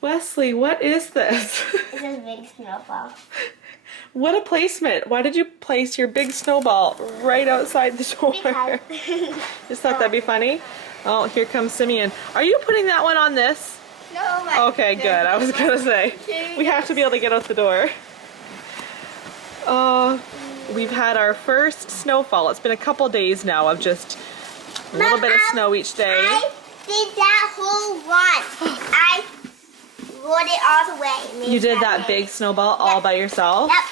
Wesley, what is this? It's a big snowball. What a placement. Why did you place your big snowball right outside the door? Because Just thought that'd be funny. Oh, here comes Simeon. Are you putting that one on this? no, my Okay, good. I was gonna say, we have to be able to get out the door. Oh, we've had our first snowfall. It's been a couple days now of just a little bit of snow each day. I did that whole one. I rolled it all the way. You did that big snowball all by yourself? Yep.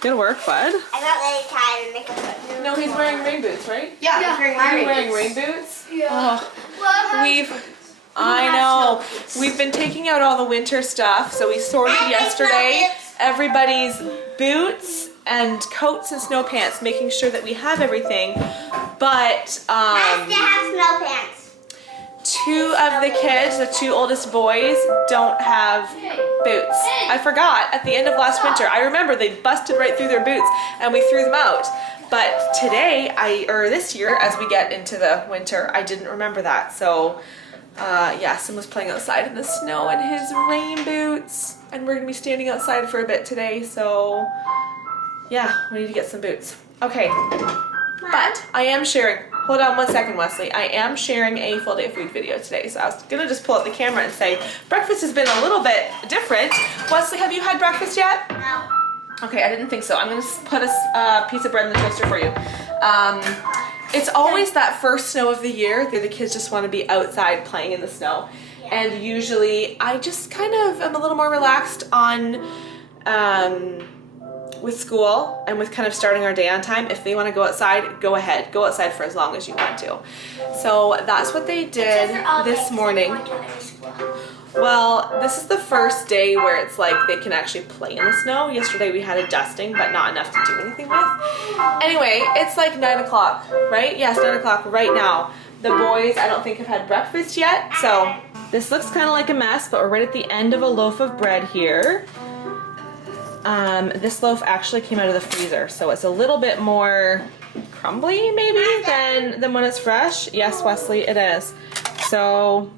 Good work, bud. I got really tired and make a foot. No, he's wearing rain boots, right? Yeah, he's Are you wearing rain boots? Yeah. Oh, I know. We've been taking out all the winter stuff, so we sorted yesterday everybody's boots and coats and snow pants, making sure that we have everything. But I still have snow pants. two of the kids, the two oldest boys, don't have boots. I forgot at the end of last winter. I remember they busted right through their boots and we threw them out. But today, or this year, as we get into the winter, I didn't remember that. So, yeah, Sim was playing outside in the snow in his rain boots. And we're gonna be standing outside for a bit today. So, yeah, we need to get some boots. Okay, but I am sharing. Hold on one second, Wesley. I am sharing a full day of food video today. So I was gonna just pull out the camera and say, breakfast has been a little bit different. Wesley, have you had breakfast yet? No. Okay, I didn't think so. I'm gonna put a piece of bread in the toaster for you. It's always that first snow of the year that the kids just wanna be outside playing in the snow. And usually I just kind of am a little more relaxed on, with school and with kind of starting our day on time. If they want to go outside, go ahead. Go outside for as long as you want to. So that's what they did this morning. Well, this is the first day where it's like they can actually play in the snow. Yesterday we had a dusting, but not enough to do anything with. Anyway, it's like 9 o'clock, right? Yes, 9 o'clock right now. The boys, I don't think, have had breakfast yet. So this looks kind of like a mess, but we're right at the end of a loaf of bread here. This loaf actually came out of the freezer, so it's a little bit more crumbly maybe than when it's fresh. Yes, Wesley, it is. So,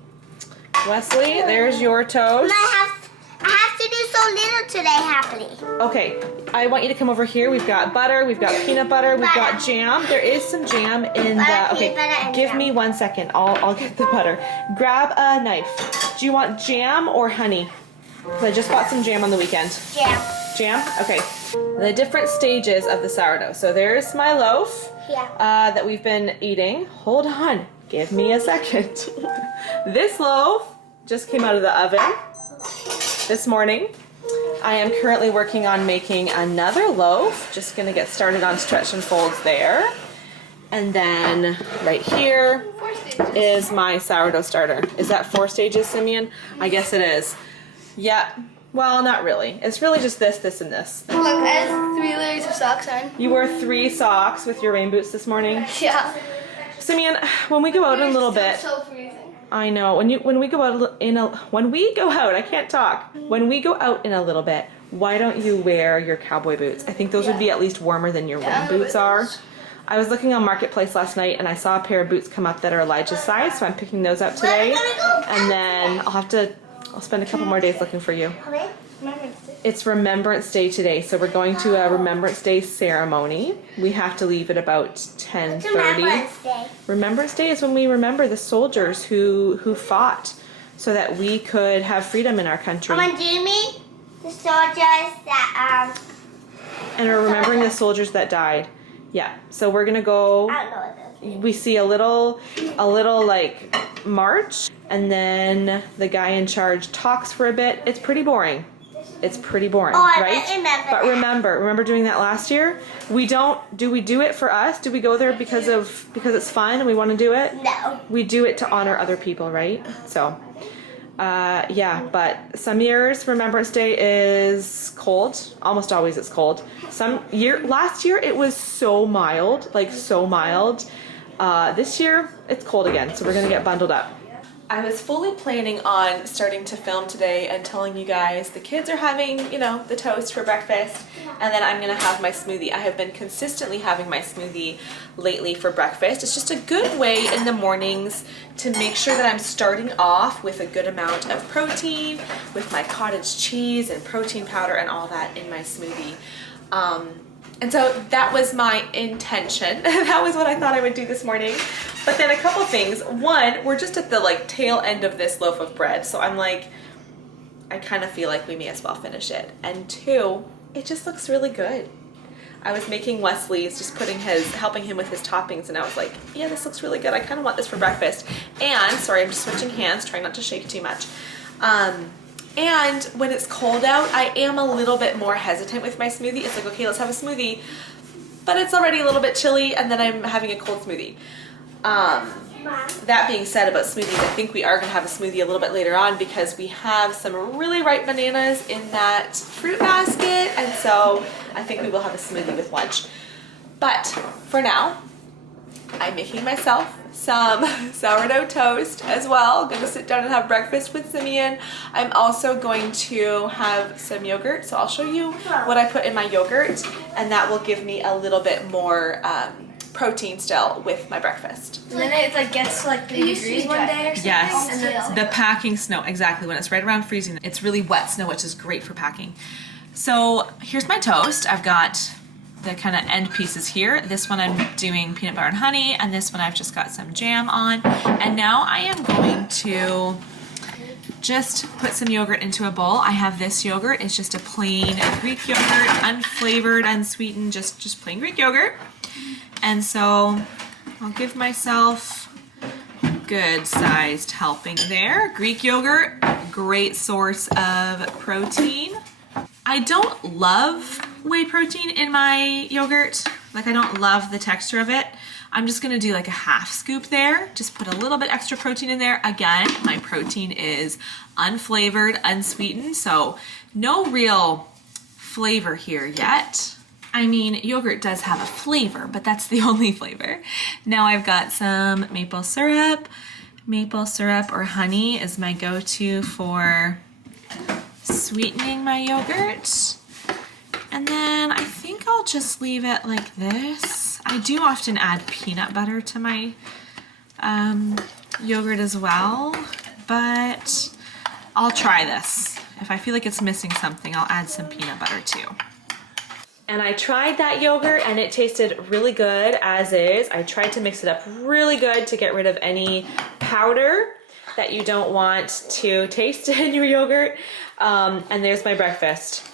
Wesley, there's your toast. I have to do so little today, happily. Okay, I want you to come over here. We've got butter, we've got peanut butter, we've got jam. There is some jam in the, okay, give me 1 second. I'll get the butter. Grab a knife. Do you want jam or honey? I just bought some jam on the weekend. Jam. Jam? Okay. The different stages of the sourdough. So there's my loaf that we've been eating. Hold on. Give me a second. This loaf just came out of the oven this morning. I am currently working on making another loaf. Just going to get started on stretch and folds there. And then right here is my sourdough starter. Is that 4 stages, Simeon? I guess it is. Yeah. Well, not really. It's really just this, this, and this. Look, I have 3 layers of socks on. You wore 3 socks with your rain boots this morning? Yeah. Simeon, when we go out in a little bit, So freezing. I know. When we go out I can't talk. When we go out in a little bit, why don't you wear your cowboy boots? I think those would be at least warmer than your rain boots are. I was looking on Marketplace last night and I saw a pair of boots come up that are Elijah's size, so I'm picking those up today. And then I'll spend a couple more days looking for you. It's Remembrance Day today, so we're going to a Remembrance Day ceremony. We have to leave at about 10:30. Remembrance Day. Remembrance Day is when we remember the soldiers who fought so that we could have freedom in our country. Mama, do you mean the soldiers that And we're remembering the soldiers that died. Yeah. So we're gonna go. I don't know what those mean. We see a little like march, and then the guy in charge talks for a bit. It's pretty boring. It's pretty boring, right? But remember doing that last year? Do we do it for us? Do we go there because it's fun and we want to do it? No. We do it to honor other people, right? So, yeah, but some years Remembrance Day is cold. Almost always it's cold. Last year it was so mild, like so mild. This year it's cold again, so we're gonna get bundled up. I was fully planning on starting to film today and telling you guys the kids are having, you know, the toast for breakfast, and then I'm gonna have my smoothie. I have been consistently having my smoothie lately for breakfast. It's just a good way in the mornings to make sure that I'm starting off with a good amount of protein, with my cottage cheese and protein powder and all that in my smoothie. And so that was my intention. That was what I thought I would do this morning. But then a couple things. One, we're just at the like tail end of this loaf of bread. So I'm like, I kind of feel like we may as well finish it. And two, it just looks really good. I was making Wesley's, just helping him with his toppings, and I was like, yeah, this looks really good. I kind of want this for breakfast. And, sorry, I'm just switching hands, trying not to shake too much. And when it's cold out, I am a little bit more hesitant with my smoothie. It's like, okay, let's have a smoothie, but it's already a little bit chilly, and then I'm having a cold smoothie. That being said about smoothies, I think we are going to have a smoothie a little bit later on because we have some really ripe bananas in that fruit basket, and so I think we will have a smoothie with lunch. But for now, I'm making myself some sourdough toast as well. I'm going to sit down and have breakfast with Simeon. I'm also going to have some yogurt, so I'll show you what I put in my yogurt, and that will give me a little bit more protein still with my breakfast. And then it like gets to like 3 degrees one day or something. Yes, And then the packing snow, exactly. When it's right around freezing, it's really wet snow, which is great for packing. So here's my toast. I've got the kind of end pieces here. This one I'm doing peanut butter and honey, and this one I've just got some jam on. And now I am going to just put some yogurt into a bowl. I have this yogurt. It's just a plain Greek yogurt, unflavored, unsweetened, just plain Greek yogurt. And so I'll give myself a good sized helping there. Greek yogurt, great source of protein. I don't love whey protein in my yogurt. Like, I don't love the texture of it. I'm just gonna do like a half scoop there. Just put a little bit extra protein in there. Again, my protein is unflavored, unsweetened, so no real flavor here yet. I mean, yogurt does have a flavor, but that's the only flavor. Now I've got some maple syrup. Maple syrup or honey is my go-to for sweetening my yogurt. And then I think I'll just leave it like this. I do often add peanut butter to my yogurt as well, but I'll try this. If I feel like it's missing something, I'll add some peanut butter too. And I tried that yogurt and it tasted really good as is. I tried to mix it up really good to get rid of any powder that you don't want to taste in your yogurt. And there's my breakfast.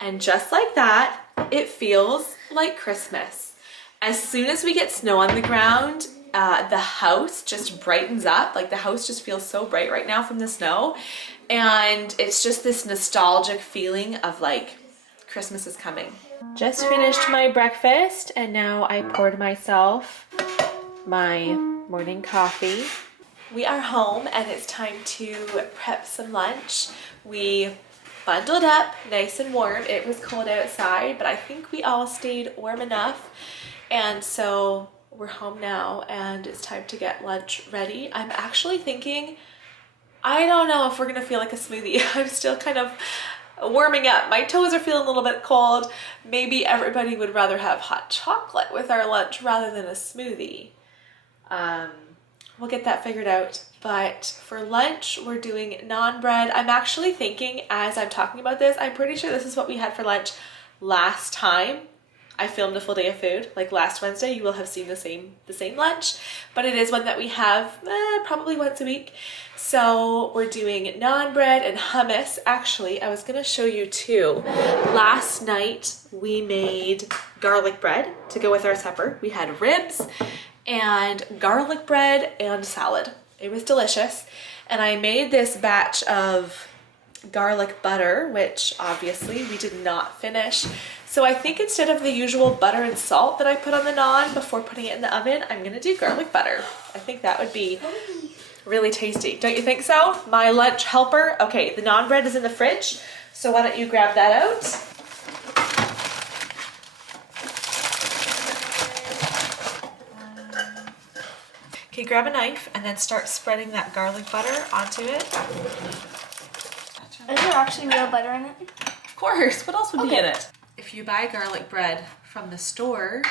And just like that, it feels like Christmas. As soon as we get snow on the ground, the house just brightens up. Like, the house just feels so bright right now from the snow. And it's just this nostalgic feeling of like, Christmas is coming. Just finished my breakfast and now I poured myself my morning coffee. We are home and it's time to prep some lunch. We bundled up nice and warm. It was cold outside, but I think we all stayed warm enough. And so we're home now and it's time to get lunch ready. I'm actually thinking, I don't know if we're gonna feel like a smoothie. I'm still kind of warming up. My toes are feeling a little bit cold. Maybe everybody would rather have hot chocolate with our lunch rather than a smoothie. We'll get that figured out. But for lunch, we're doing naan bread. I'm actually thinking, as I'm talking about this, I'm pretty sure this is what we had for lunch last time I filmed a full day of food. Like last Wednesday, you will have seen the same lunch, but it is one that we have probably once a week. So we're doing naan bread and hummus. Actually, I was gonna show you too. Last night we made garlic bread to go with our supper. We had ribs and garlic bread and salad. It was delicious. And I made this batch of garlic butter, which obviously we did not finish. So I think instead of the usual butter and salt that I put on the naan before putting it in the oven, I'm gonna do garlic butter. I think that would be really tasty. Don't you think so? My lunch helper. Okay, the naan bread is in the fridge, so why don't you grab that out? Okay, grab a knife and then start spreading that garlic butter onto it. Is there actually real butter in it? Of course, what else would be in it? If you buy garlic bread from the store,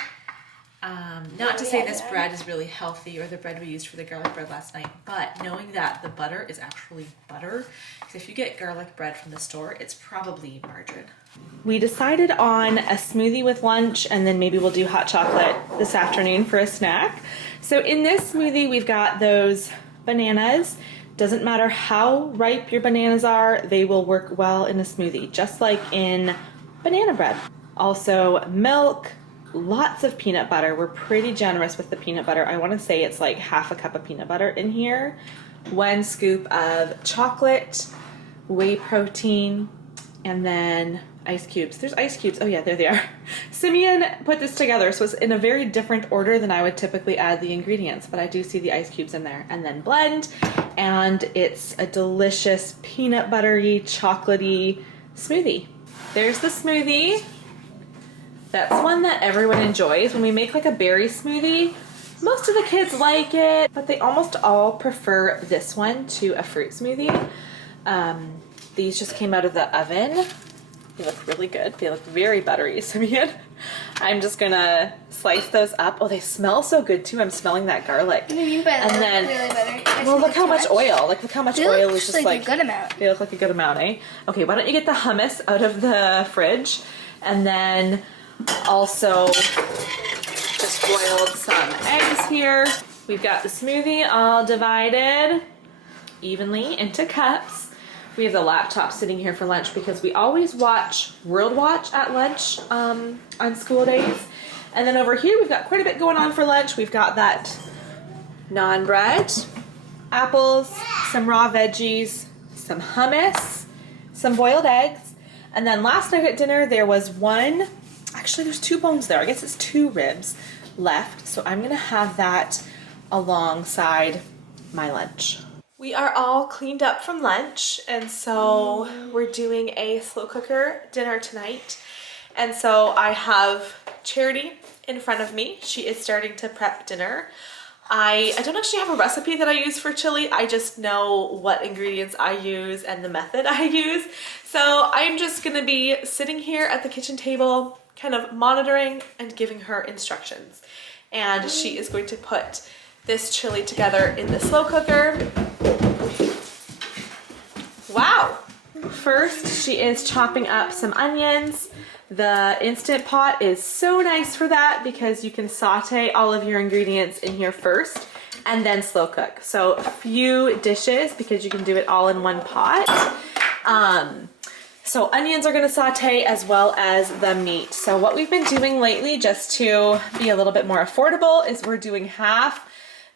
not to say this bread is really healthy or the bread we used for the garlic bread last night, but knowing that the butter is actually butter, because if you get garlic bread from the store, it's probably margarine. We decided on a smoothie with lunch, and then maybe we'll do hot chocolate this afternoon for a snack. So in this smoothie, we've got those bananas. Doesn't matter how ripe your bananas are, they will work well in a smoothie, just like in banana bread. Also milk, lots of peanut butter. We're pretty generous with the peanut butter. I want to say it's like half a cup of peanut butter in here. 1 scoop of chocolate, whey protein, and then ice cubes. There's ice cubes. Oh yeah, there they are. Simeon put this together, so it's in a very different order than I would typically add the ingredients, but I do see the ice cubes in there. And then blend, and it's a delicious peanut buttery, chocolatey smoothie. There's the smoothie. That's one that everyone enjoys. When we make like a berry smoothie, most of the kids like it, but they almost all prefer this one to a fruit smoothie. These just came out of the oven. They look really good. They look very buttery, Simeon. I'm just gonna slice those up. Oh, they smell so good too. I'm smelling that garlic. What do you mean by and then, really buttery? well, look how much oil. Like, look how much oil is just like a good amount. They look like a good amount, eh? Okay, why don't you get the hummus out of the fridge, and then also just boiled some eggs here. We've got the smoothie all divided evenly into cups. We have the laptop sitting here for lunch because we always watch World Watch at lunch on school days. And then over here we've got quite a bit going on for lunch. We've got that naan bread, apples, some raw veggies, some hummus, some boiled eggs. And then last night at dinner there was actually there's 2 bones there. I guess it's 2 ribs left. So I'm gonna have that alongside my lunch. We are all cleaned up from lunch, and so we're doing a slow cooker dinner tonight. And so I have Charity in front of me. She is starting to prep dinner. I don't actually have a recipe that I use for chili. I just know what ingredients I use and the method I use. So I'm just gonna be sitting here at the kitchen table, kind of monitoring and giving her instructions. And she is going to put this chili together in the slow cooker. Wow! First, she is chopping up some onions. The Instant Pot is so nice for that because you can saute all of your ingredients in here first and then slow cook. So a few dishes because you can do it all in one pot. So onions are gonna saute as well as the meat. So what we've been doing lately, just to be a little bit more affordable, is we're doing half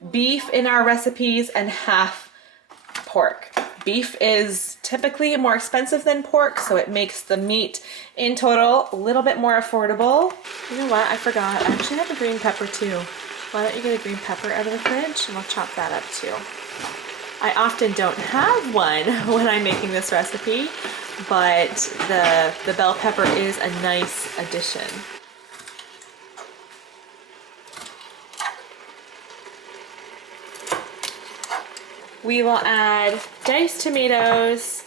beef in our recipes and half pork. Beef is typically more expensive than pork, so it makes the meat in total a little bit more affordable. You know what? I forgot. I actually have a green pepper too. Why don't you get a green pepper out of the fridge and we'll chop that up too. I often don't have one when I'm making this recipe, but the bell pepper is a nice addition. We will add diced tomatoes,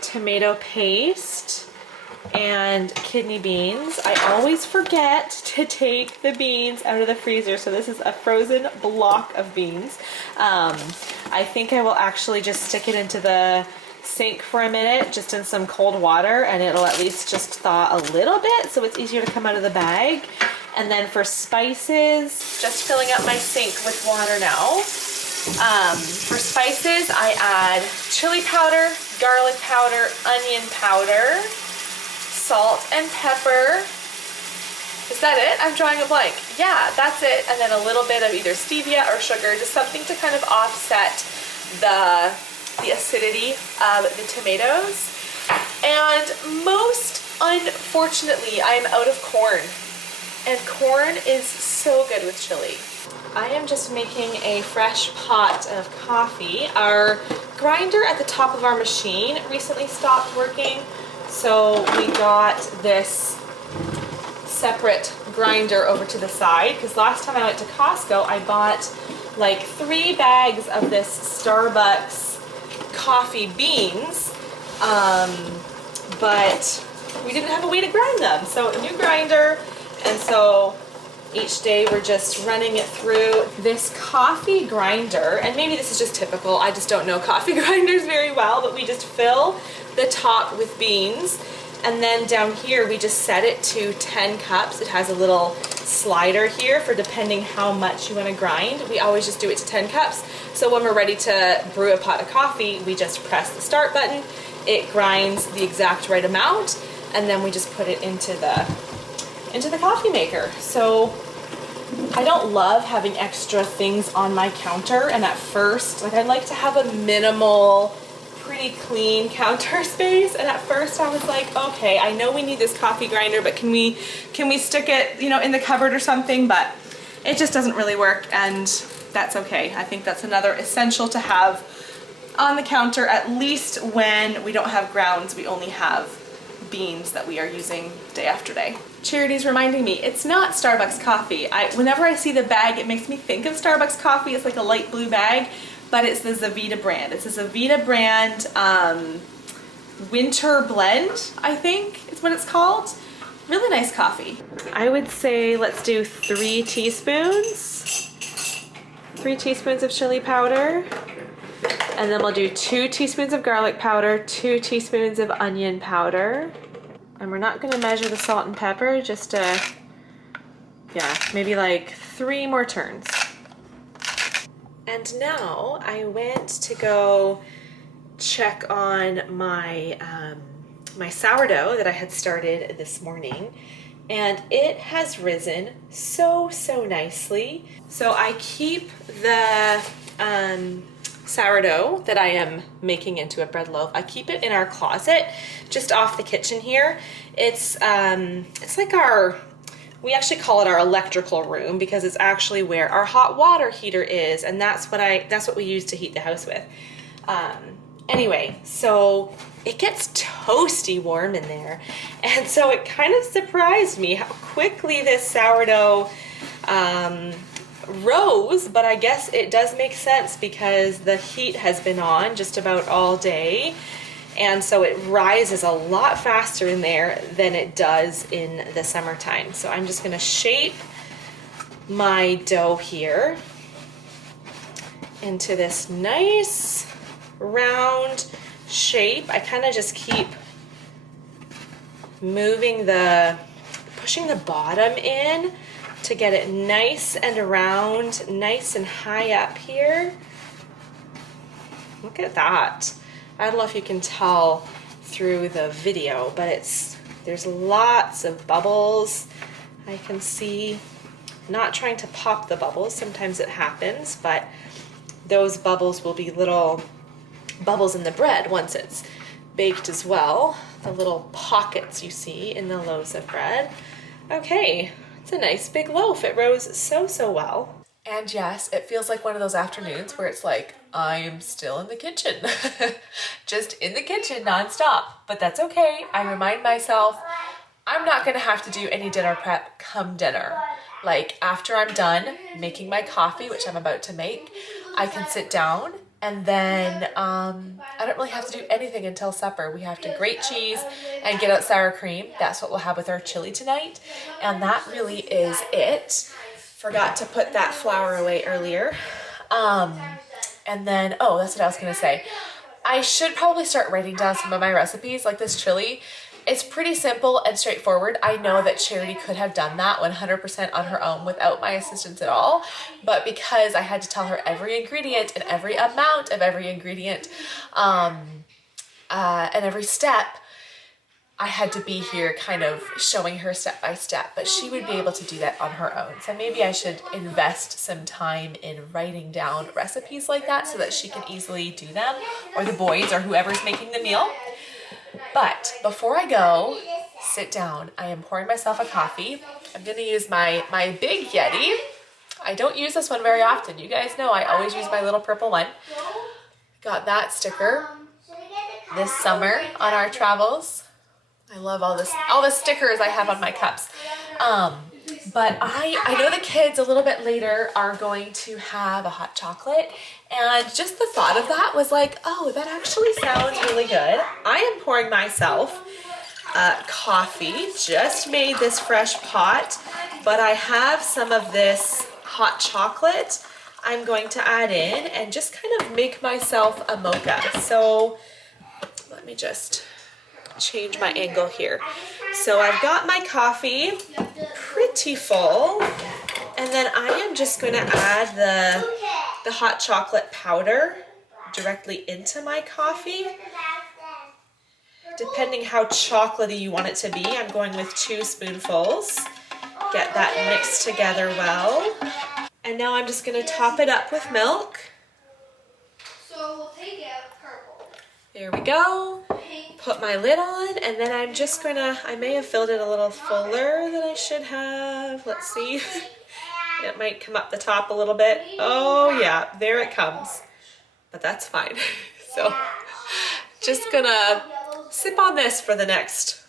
tomato paste, and kidney beans. I always forget to take the beans out of the freezer, so this is a frozen block of beans. I think I will actually just stick it into the sink for a minute, just in some cold water, and it'll at least just thaw a little bit so it's easier to come out of the bag. And then for spices, just filling up my sink with water now. For spices, I add chili powder, garlic powder, onion powder, salt and pepper. Is that it? I'm drawing a blank. Yeah, that's it. And then a little bit of either stevia or sugar, just something to kind of offset the acidity of the tomatoes. And most unfortunately, I'm out of corn. And corn is so good with chili. I am just making a fresh pot of coffee. Our grinder at the top of our machine recently stopped working, so we got this separate grinder over to the side, because last time I went to Costco I bought like 3 bags of this Starbucks coffee beans, but we didn't have a way to grind them. So a new grinder, and so each day we're just running it through this coffee grinder. And maybe this is just typical, I just don't know coffee grinders very well, but we just fill the top with beans, and then down here we just set it to 10 cups. It has a little slider here for depending how much you want to grind. We always just do it to 10 cups. So when we're ready to brew a pot of coffee, we just press the start button. It grinds the exact right amount, and then we just put it into the coffee maker. So I don't love having extra things on my counter, and at first, like, I'd like to have a minimal, pretty clean counter space, and at first I was like, okay, I know we need this coffee grinder, but can we stick it, you know, in the cupboard or something? But it just doesn't really work, and that's okay. I think that's another essential to have on the counter, at least when we don't have grounds, we only have beans that we are using day after day. Charity's reminding me, it's not Starbucks coffee. Whenever I see the bag, it makes me think of Starbucks coffee. It's like a light blue bag, but it's the Zavita brand. It's a Zavita brand winter blend, I think is what it's called. Really nice coffee. I would say let's do 3 teaspoons. 3 teaspoons of chili powder. And then we'll do 2 teaspoons of garlic powder, 2 teaspoons of onion powder. And we're not gonna measure the salt and pepper, just yeah, maybe like 3 more turns. And now I went to go check on my, my sourdough that I had started this morning, and it has risen so nicely. So I keep the, sourdough that I am making into a bread loaf. I keep it in our closet just off the kitchen here. It's like we actually call it our electrical room, because it's actually where our hot water heater is, and that's what we use to heat the house with. Anyway, so it gets toasty warm in there, and so it kind of surprised me how quickly this sourdough rose, but I guess it does make sense because the heat has been on just about all day, and so it rises a lot faster in there than it does in the summertime. So I'm just going to shape my dough here into this nice round shape. I kind of just keep pushing the bottom in to get it nice and round, nice and high up here. Look at that. I don't know if you can tell through the video, but there's lots of bubbles I can see. Not trying to pop the bubbles, sometimes it happens, but those bubbles will be little bubbles in the bread once it's baked as well. The little pockets you see in the loaves of bread. Okay. It's a nice big loaf. It rose so well. And yes, it feels like one of those afternoons where it's like, I am still in the kitchen. Just in the kitchen nonstop. But that's okay. I remind myself, I'm not gonna have to do any dinner prep come dinner. Like, after I'm done making my coffee, which I'm about to make, I can sit down, and then I don't really have to do anything until supper. We have to grate cheese and get out sour cream. That's what we'll have with our chili tonight. And that really is it. Forgot to put that flour away earlier. And then, oh, that's what I was gonna say. I should probably start writing down some of my recipes, like this chili. It's pretty simple and straightforward. I know that Charity could have done that 100% on her own without my assistance at all, but because I had to tell her every ingredient and every amount of every ingredient and every step, I had to be here kind of showing her step by step, but she would be able to do that on her own. So maybe I should invest some time in writing down recipes like that so that she can easily do them, or the boys or whoever's making the meal. But before I go sit down, I am pouring myself a coffee. I'm gonna use my big Yeti. I don't use this one very often. You guys know I always use my little purple one. Got that sticker this summer on our travels. I love all the stickers I have on my cups. But I know the kids a little bit later are going to have a hot chocolate, and just the thought of that was like, oh, that actually sounds really good. I am pouring myself coffee. Just made this fresh pot, but I have some of this hot chocolate I'm going to add in and just kind of make myself a mocha. So let me just change my angle here. So I've got my coffee pretty full, and then I am just going to add the hot chocolate powder directly into my coffee. Depending how chocolatey you want it to be, I'm going with 2 spoonfuls. Get that mixed together well. And now I'm just going to top it up with milk. So we'll take out purple. There we go. Put my lid on, and then I'm just gonna, I may have filled it a little fuller than I should have. Let's see. It might come up the top a little bit. Oh yeah, there it comes. But that's fine. So just gonna sip on this for the next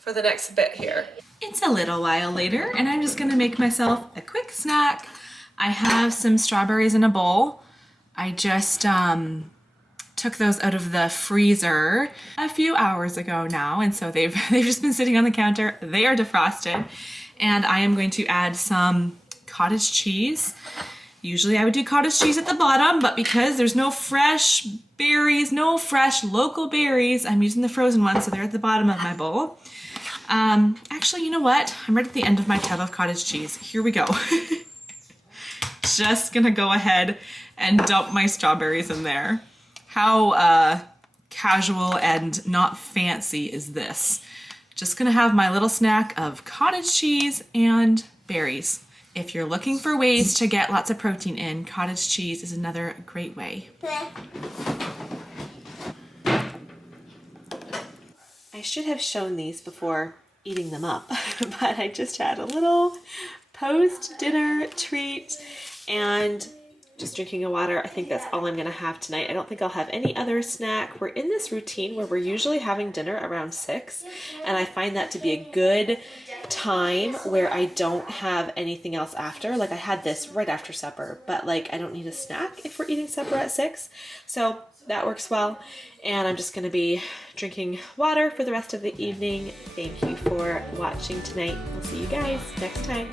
bit here. It's a little while later, and I'm just gonna make myself a quick snack. I have some strawberries in a bowl. I just took those out of the freezer a few hours ago now, and so they've just been sitting on the counter. They are defrosted, and I am going to add some cottage cheese. Usually I would do cottage cheese at the bottom, but because there's no fresh berries, no fresh local berries, I'm using the frozen ones, so they're at the bottom of my bowl. Actually, you know what? I'm right at the end of my tub of cottage cheese. Here we go. Just gonna go ahead and dump my strawberries in there. How casual and not fancy is this? Just gonna have my little snack of cottage cheese and berries. If you're looking for ways to get lots of protein in, cottage cheese is another great way. I should have shown these before eating them up, but I just had a little post-dinner treat and just drinking a water. I think that's all I'm gonna have tonight. I don't think I'll have any other snack. We're in this routine where we're usually having dinner around 6, and I find that to be a good time where I don't have anything else after. Like I had this right after supper, but like I don't need a snack if we're eating supper at 6. So that works well. And I'm just gonna be drinking water for the rest of the evening. Thank you for watching tonight. We'll see you guys next time.